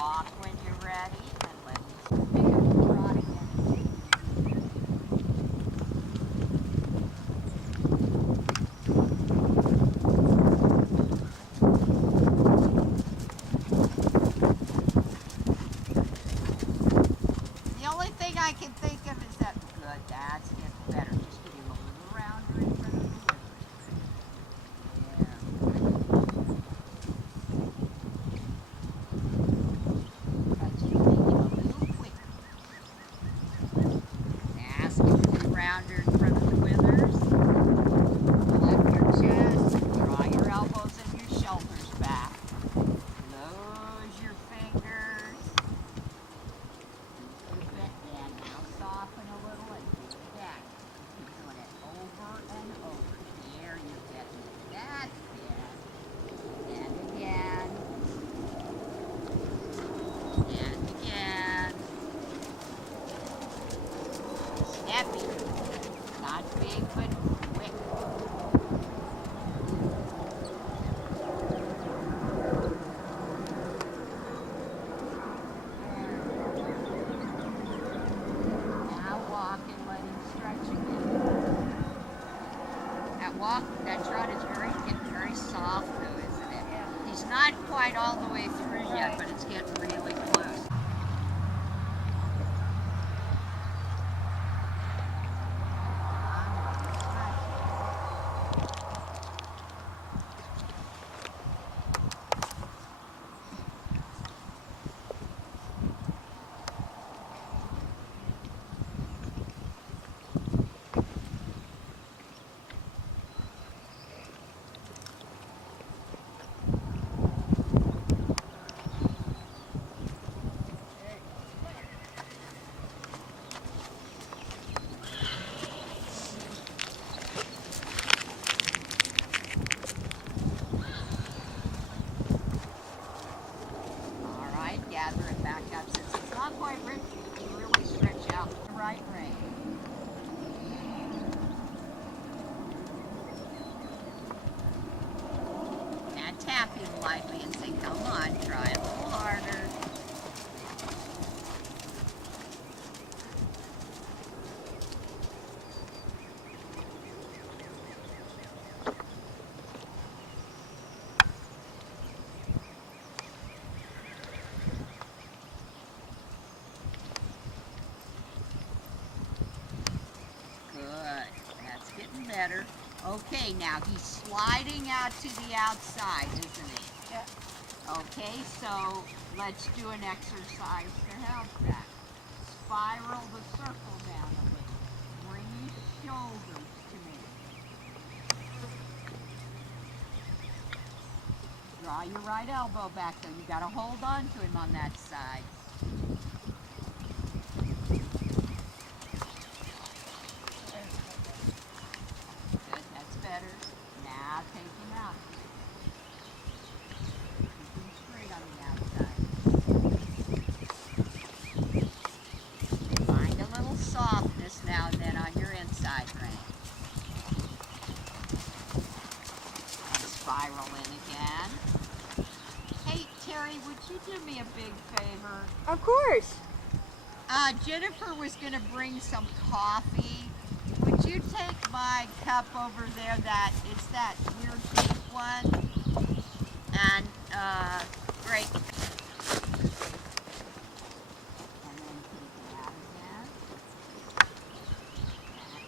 walk when you're ready, and let me pick up the rod again and take it easy. The only thing I can think of is that, good, that's getting better. Just get him a little rounder in front of the withers. Rounder in front of the withers. Pull up your chest and draw your elbows and your shoulders back. Close your fingers. And now soften a little and do it again. Keep doing it over and over. There you're getting it. That's it. And again. And again. Snappy. Not big, but quick. Now walk and let him stretch again. That trot is getting very soft though, isn't it? Yeah. He's not quite all the way through yet, but it's getting really close. Gather it back up. Since it's not quite rich, you can really stretch out the right rein. And tap him lightly and say, come on, try a little harder. Better. Okay, now he's sliding out to the outside, isn't he? Yeah. Okay, so let's do an exercise to help that. Spiral the circle down a little. Bring his shoulders to me. Draw your right elbow back though. You gotta hold on to him on that side. Now take him out. Keep him straight on the outside. Find a little softness now and then on your inside rein. And spiral in again. Hey, Terry, would you do me a big favor? Of course. Jennifer was going to bring some coffee. Would you take my cup over there? It's that weird pink one. And, great. And then take it out again.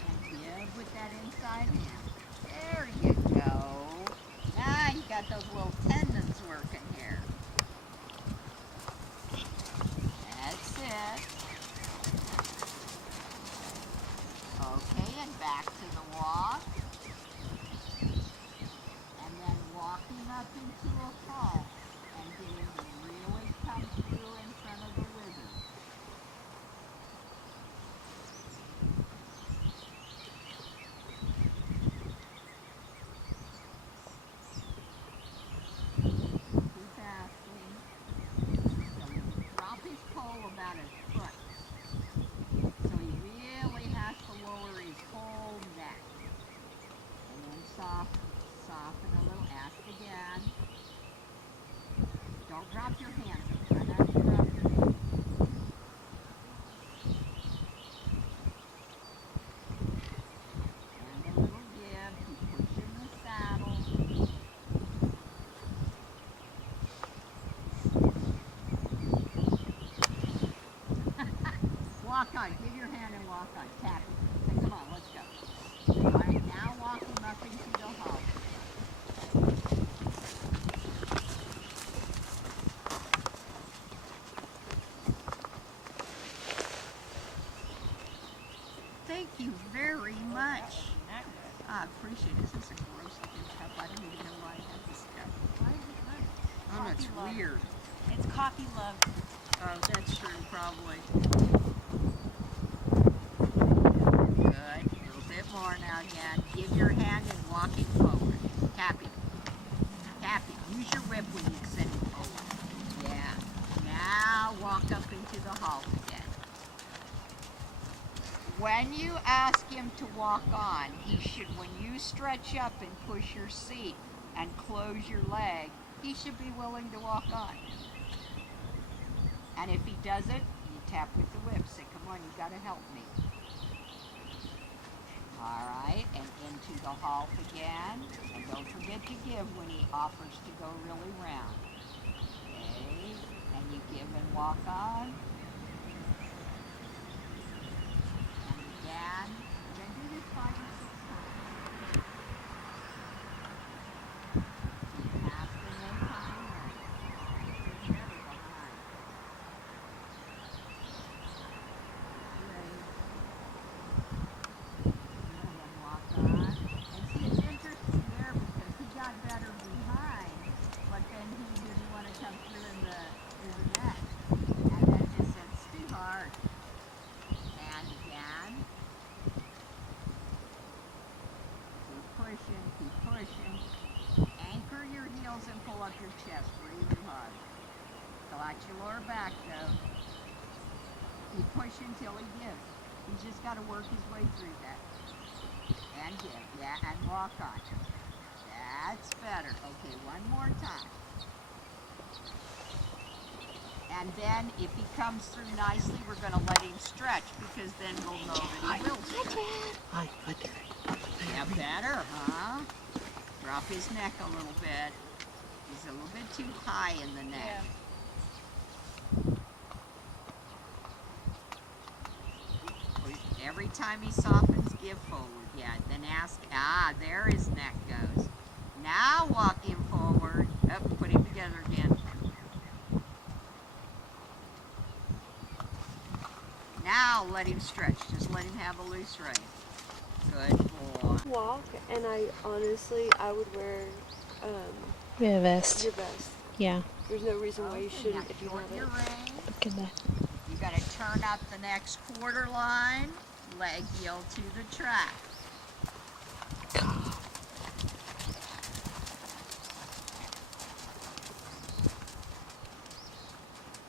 And give with that inside hand. There you go. Now you got those little tendons working here. That's it. Okay, and back to the walk. And then walking up into a Paulk and getting to really come through in front of the wizard. Too fastly. So drop his pole about a foot. So he really has to lower his whole neck. And then soften a little. Ask again. Don't drop your hands. Try not to walk on. Give your hand and walk on. Tap it. Okay, come on, let's go. All right, now walk him up into the hall. Thank you very much. I appreciate it. This is a gross looking cup. I don't even know why I have this cup. Why is it nice? Oh, it's Love. weird. It's coffee love. Oh, that's true, probably. Good. A little bit more now again. Give your hand and walking forward. Tap it. Tap it. Use your whip when you send it forward. Yeah. Now walk up into the hall again. When you ask him to walk on, he should, when you stretch up and push your seat and close your leg, he should be willing to walk on. And if he doesn't, you tap with the whip. Say, come on, you gotta help me. All right, and into the half again. And don't forget to give when he offers to go really round. Okay, and you give and walk on. And we're going to do this 5 or 6 times. Keep asking them coming right. You're never behind. Great. And then walk on. And see, it's interesting there because he got better behind, but then he didn't want to come through in the neck. And then just said, it's too hard. And again. Keep pushing. Anchor your heels and pull up your chest really hard. Watch your lower back though. Keep pushing till he gives. He's just got to work his way through that. And give, yeah, and walk on. That's better. Okay, one more time. And then if he comes through nicely, we're going to let him stretch because then we'll know that he will stretch. Hi, right there. Yeah, better, huh? Drop his neck a little bit. He's a little bit too high in the neck. Yeah. Every time he softens, give forward. Yeah, then ask, there his neck goes. Now walk him forward. Oh, put him together again. Now let him stretch. Just let him have a loose rein. Good boy. Walk, and I would wear Your vest. your vest. Yeah. There's no reason why you Okay, shouldn't now if you shorten have your it. rein. Look at that. You got to turn up the next quarter line, leg heel to the track. God.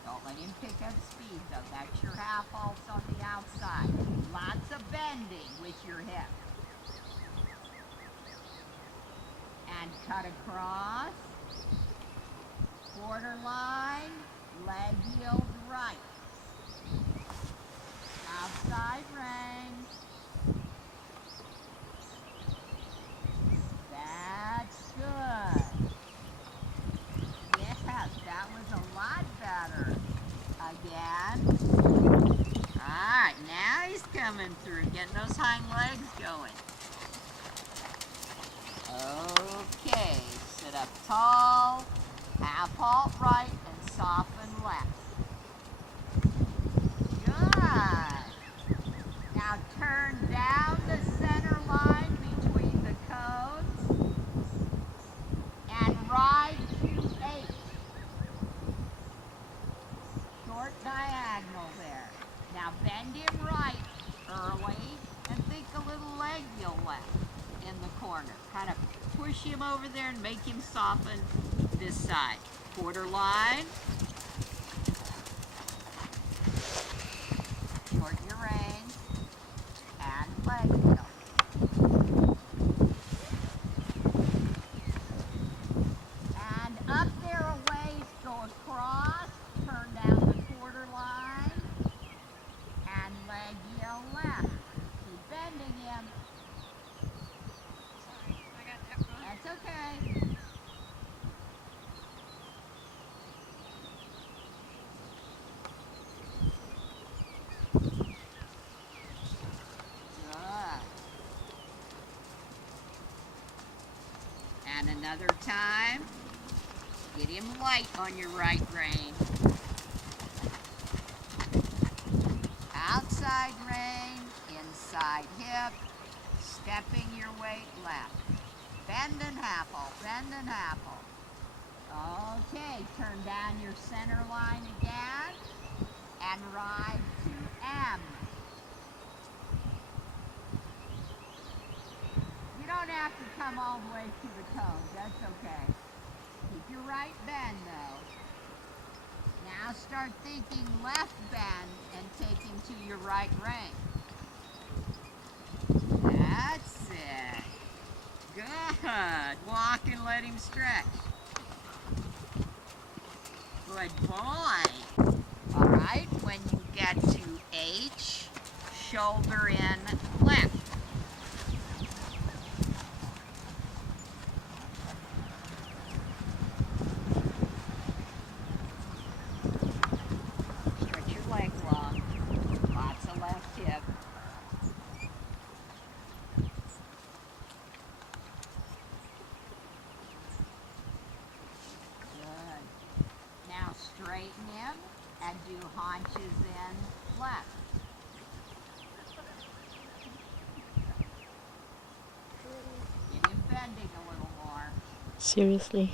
Don't let him pick up speed though. That's your half halts on the outside. Lots of bending with your hip. And cut across. Quarter line, leg heel right. Outside rein. That's good. Yes, that was a lot better. Again. Alright, now he's coming through, getting those hind legs going. Okay, sit up tall, half halt right, and soften left. Good. Now turn down the center line between the cones and ride 2/8. Short diagonal there. Now bend him right early and think a little leg heel left in the corner. Kind of push him over there and make him soften this side. Quarter line. Shorten your reins. And leg heel. And up there a ways, go across, turn down the quarter line, and leg heel left. Keep bending him. Sorry, I got that wrong. That's okay. Another time. Get him light on your right rein. Outside rein, inside hip, stepping your weight left. Bend and haffle, bend and haffle. Okay, turn down your center line again and ride to M. You don't have to come all the way to the toes, that's okay. Keep your right bend though. Now start thinking left bend and take him to your right rein. That's it. Good. Walk and let him stretch. Good boy. All right, when you get to H, shoulder in left. Stretch your leg long. Lots of left hip. Good. Now straighten him and do haunches in left. Get him bending a little more. Seriously.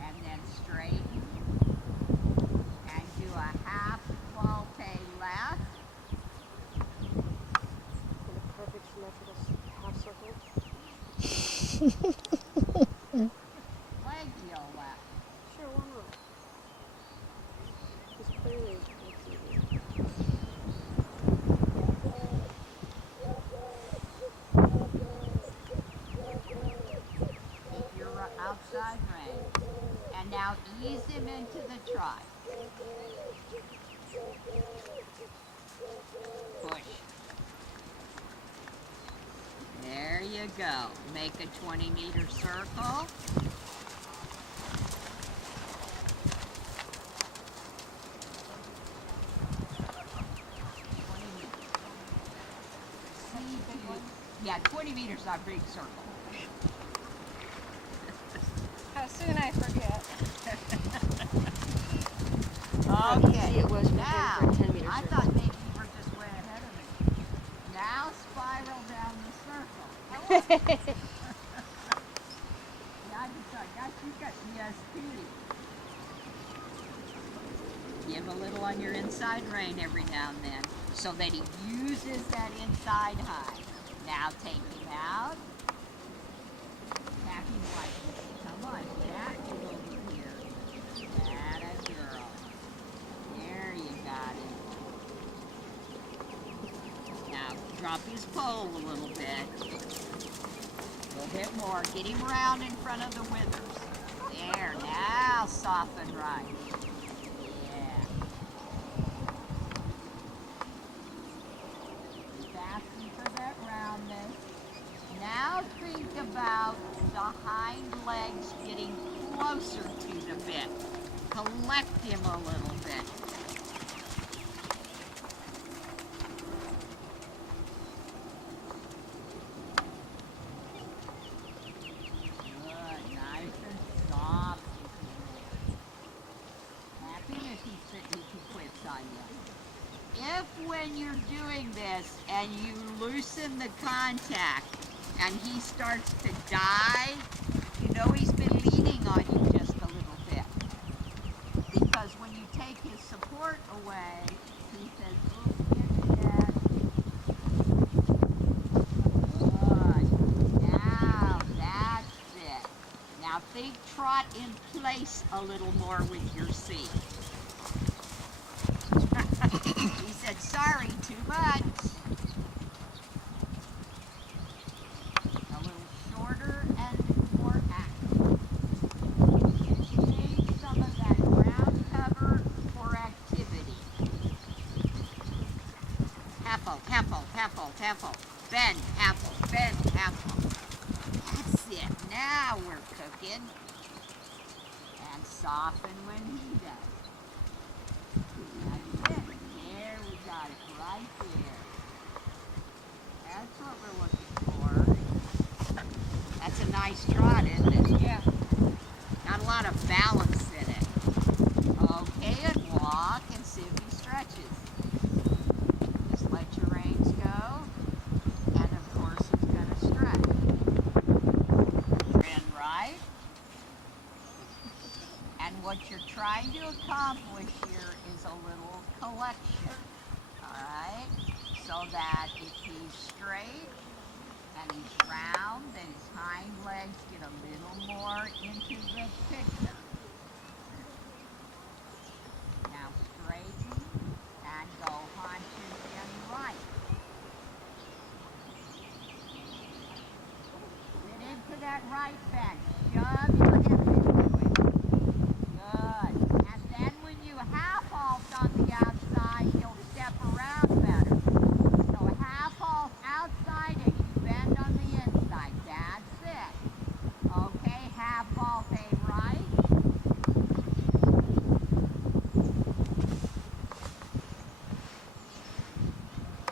And then straighten and do a half volte left. In a perfect symmetrical half circle. Leg heel left. Sure, why not? It's clearly it's easy. Take your outside rein. And now ease him into the trot. Push. There you go. Make a 20-meter circle. Yeah, 20 meters is a big circle. How soon I forget. Okay, See, it was now, for a 10-meter I circle. thought maybe you were just way ahead of me. Now spiral down the circle. Yeah, I guess you got ESP. Give a little on your inside rein every now and then so that he uses that inside high. Now take him out. Tap him lightly. Come on, get active over here. Atta girl. There you got him. Now drop his pole a little bit. A little bit more. Get him around in front of the withers. There, now soften right. Yeah. Keep asking for that roundness. Now think about the hind legs getting closer to the bit. Collect him a little bit. Good, nice and soft. Happy if he quits on you. If when you're doing this and you loosen the contact and he starts to die, you know he's been leaning on you just a little bit. Because when you take his support away, he says, oh, get that. Good. Now, that's it. Now think trot in place a little more with your seat. He said, sorry, too much. A little shorter and more active. Change some of that ground cover for activity. Half-o, half-o, half-o, half-o. Bend, half-o, bend, half-o. That's it. Now we're cooking. And soften when he does. That's it. There we got it right there. That's what we're looking for. That's a nice trot, isn't it? Yeah. Not a lot of balance in it. Okay, and walk and see if he stretches. Just let your reins go. And of course he's going to stretch. And right. And what you're trying to accomplish here is a little collection. Alright? So that if he's straight and he's round, then his hind legs get a little more into the picture. Now straighten and go haunches in right. Get into that right bend. Shove your hip into it. Good. And then when you half halt on the outside, you'll step around better. So half halt outside and you bend on the inside. That's it. Okay, half halt a right.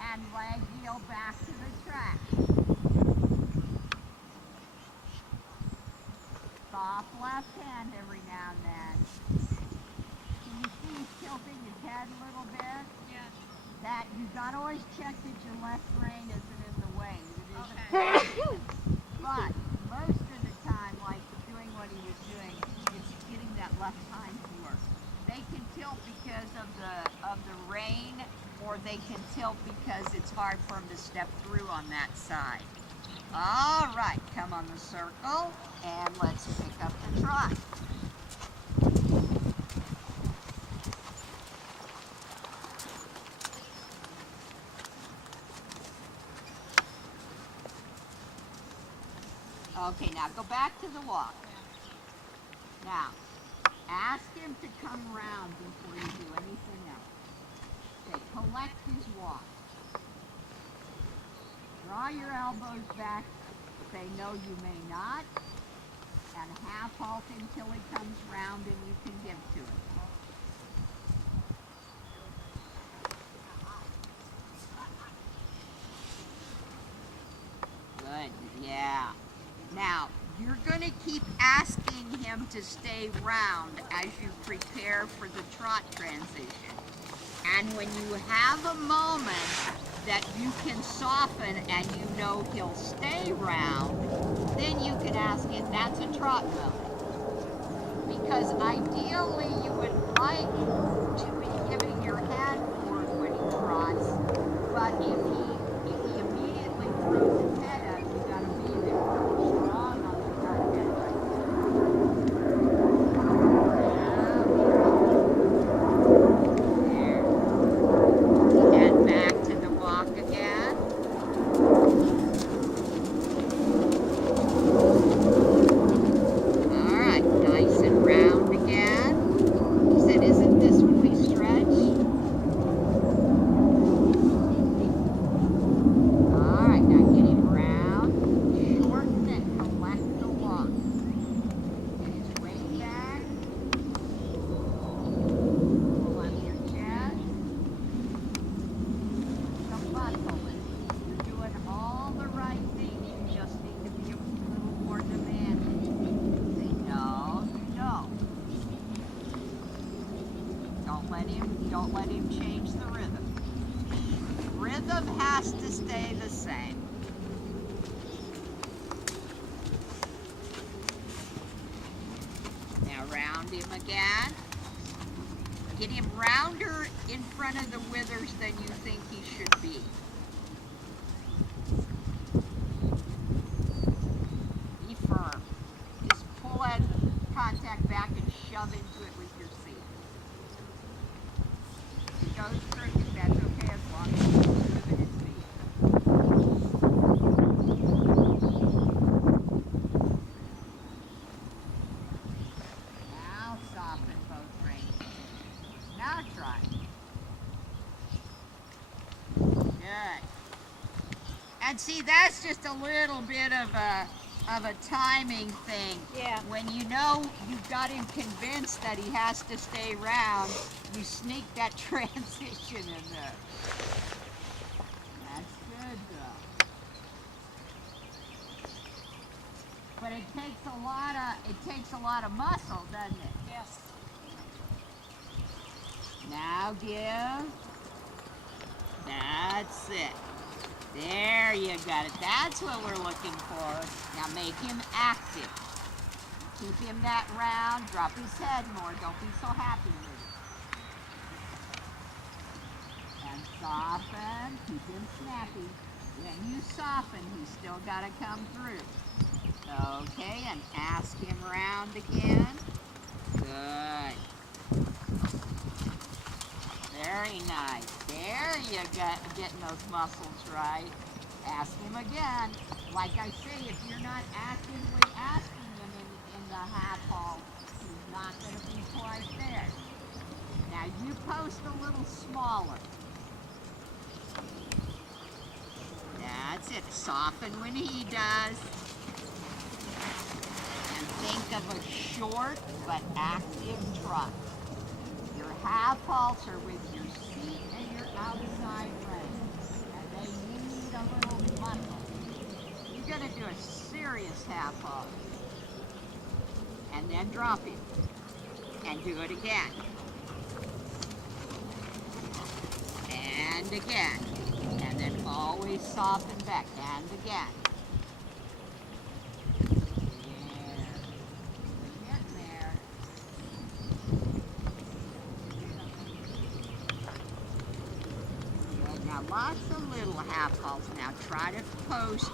And leg heel back to the track. Soft left hand every now and then. Can you see he's tilting his head a little bit? Yeah. That you gotta always check that your left rein isn't in the way. It Okay. isn't. But most of the time, like doing what he was doing, it's getting that left hind to work. They can tilt because of the rein, or they can tilt because it's hard for them to step through on that side. All right, come on the circle, and let's pick up the trot. Okay, now go back to the walk. Now, ask him to come round before you do anything else. Okay, collect his walk. Draw your elbows back. Say no, you may not. And half halt until he comes round and you can give to it. Good, yeah. Now, you're going to keep asking him to stay round as you prepare for the trot transition. And when you have a moment that you can soften and you know he'll stay round, then you can ask him, that's a trot moment. Because ideally you would like to be giving your hand forward when he trots, but if he immediately throws his head up, you gotta be there. Strong on the front head right there. And back to the walk again. All right, nice and round again. He said, isn't this when we stretch? All right, now get him round, shorten and collect the walk. Get his weight back. Pull up your chest. Don't bustle it. You're doing all the right things. You just need to be a little more demanding. Say no, no. Don't let him change the rhythm. Rhythm has to stay the same. Now round him again. Get him rounder in front of the withers than you think he should be. Be firm. Just pull that contact back and shove into it with your seat. If it goes crooked, that's okay as long as it's moving his feet. Now soften both reins. Now try. Good. And see, that's just a little bit of a timing thing. Yeah. When you know you've got him convinced that he has to stay round, you sneak that transition in there. That's good, though. But it takes a lot of muscle, doesn't it? Yes. Now give. That's it. There you got it. That's what we're looking for. Now make him active. Keep him that round. Drop his head more. Don't be so happy with it. And soften. Keep him snappy. When you soften, he's still got to come through. Okay, and ask him round again. Good. Very nice. There you go, getting those muscles right. Ask him again. Like I say, if you're not actively asking him in the half hall, he's not going to be quite there. Now you post a little smaller. That's it. Soften when he does. And think of a short but active trot. Your half halts are with your seat and your outside reins, and they need a little muscle. You're going to do a serious half halt, and then drop it, and do it again, and again, and then always soften back, and again. Lots of little half halts now. Try to post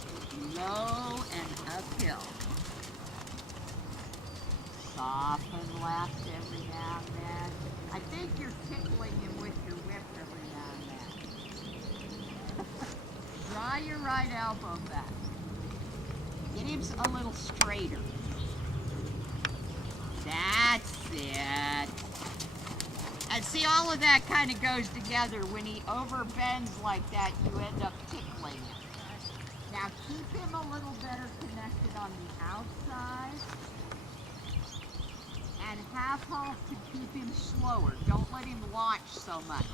low and uphill. Soften left every now and then. I think you're tickling him with your whip every now and then. Draw your right elbow back. Get him a little straighter. That's it. And see, all of that kind of goes together. When he overbends like that, you end up tickling him. Now keep him a little better connected on the outside. And half halt to keep him slower. Don't let him launch so much.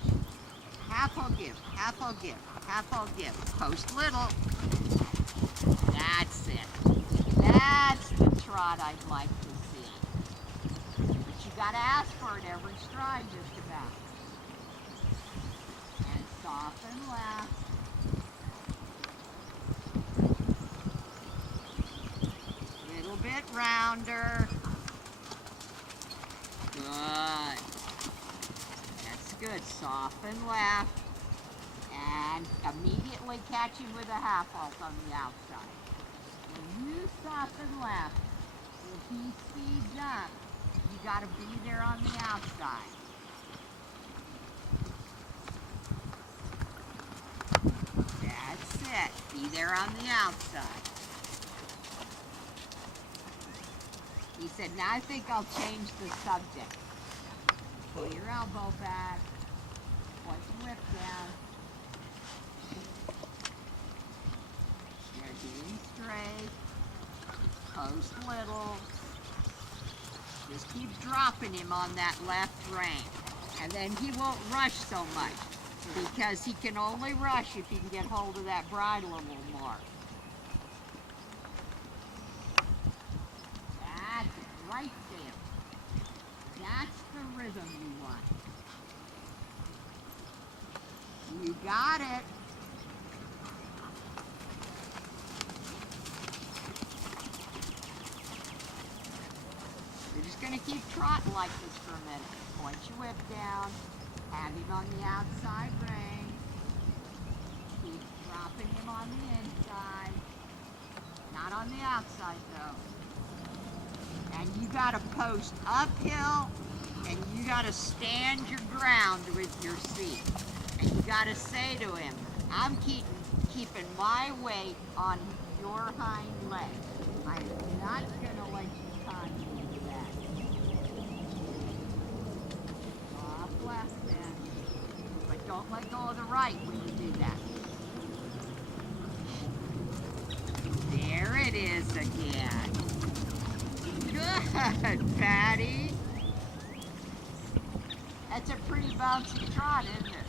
Half halt give, half halt give, half halt give. Post little. That's it. That's the trot I'd like to see. But you gotta ask for it every stride just about. And soften left. Little bit rounder. Good. That's good. Soften left. And immediately catch him with a half halt on the outside. When you soften left, if he speeds up, you got to be there on the outside. That's it. Be there on the outside. He said, now I think I'll change the subject. Pull your elbow back. Point the whip down. They're getting straight. Post little. Just keep dropping him on that left rein. And then he won't rush so much, because he can only rush if he can get hold of that bridle a little more. That's it, right there. That's the rhythm you want. You got it. You're just going to keep trotting like this for a minute. Point your whip down. Have him on the outside rein. Keep dropping him on the inside. Not on the outside though. And you got to post uphill, and you got to stand your ground with your seat. And you got to say to him, I'm keeping my weight on your hind leg. I'm not going to let you con me into that. Off left then. But don't let go of the right when you do that. There it is again. Good, Patty. That's a pretty bouncy trot, isn't it?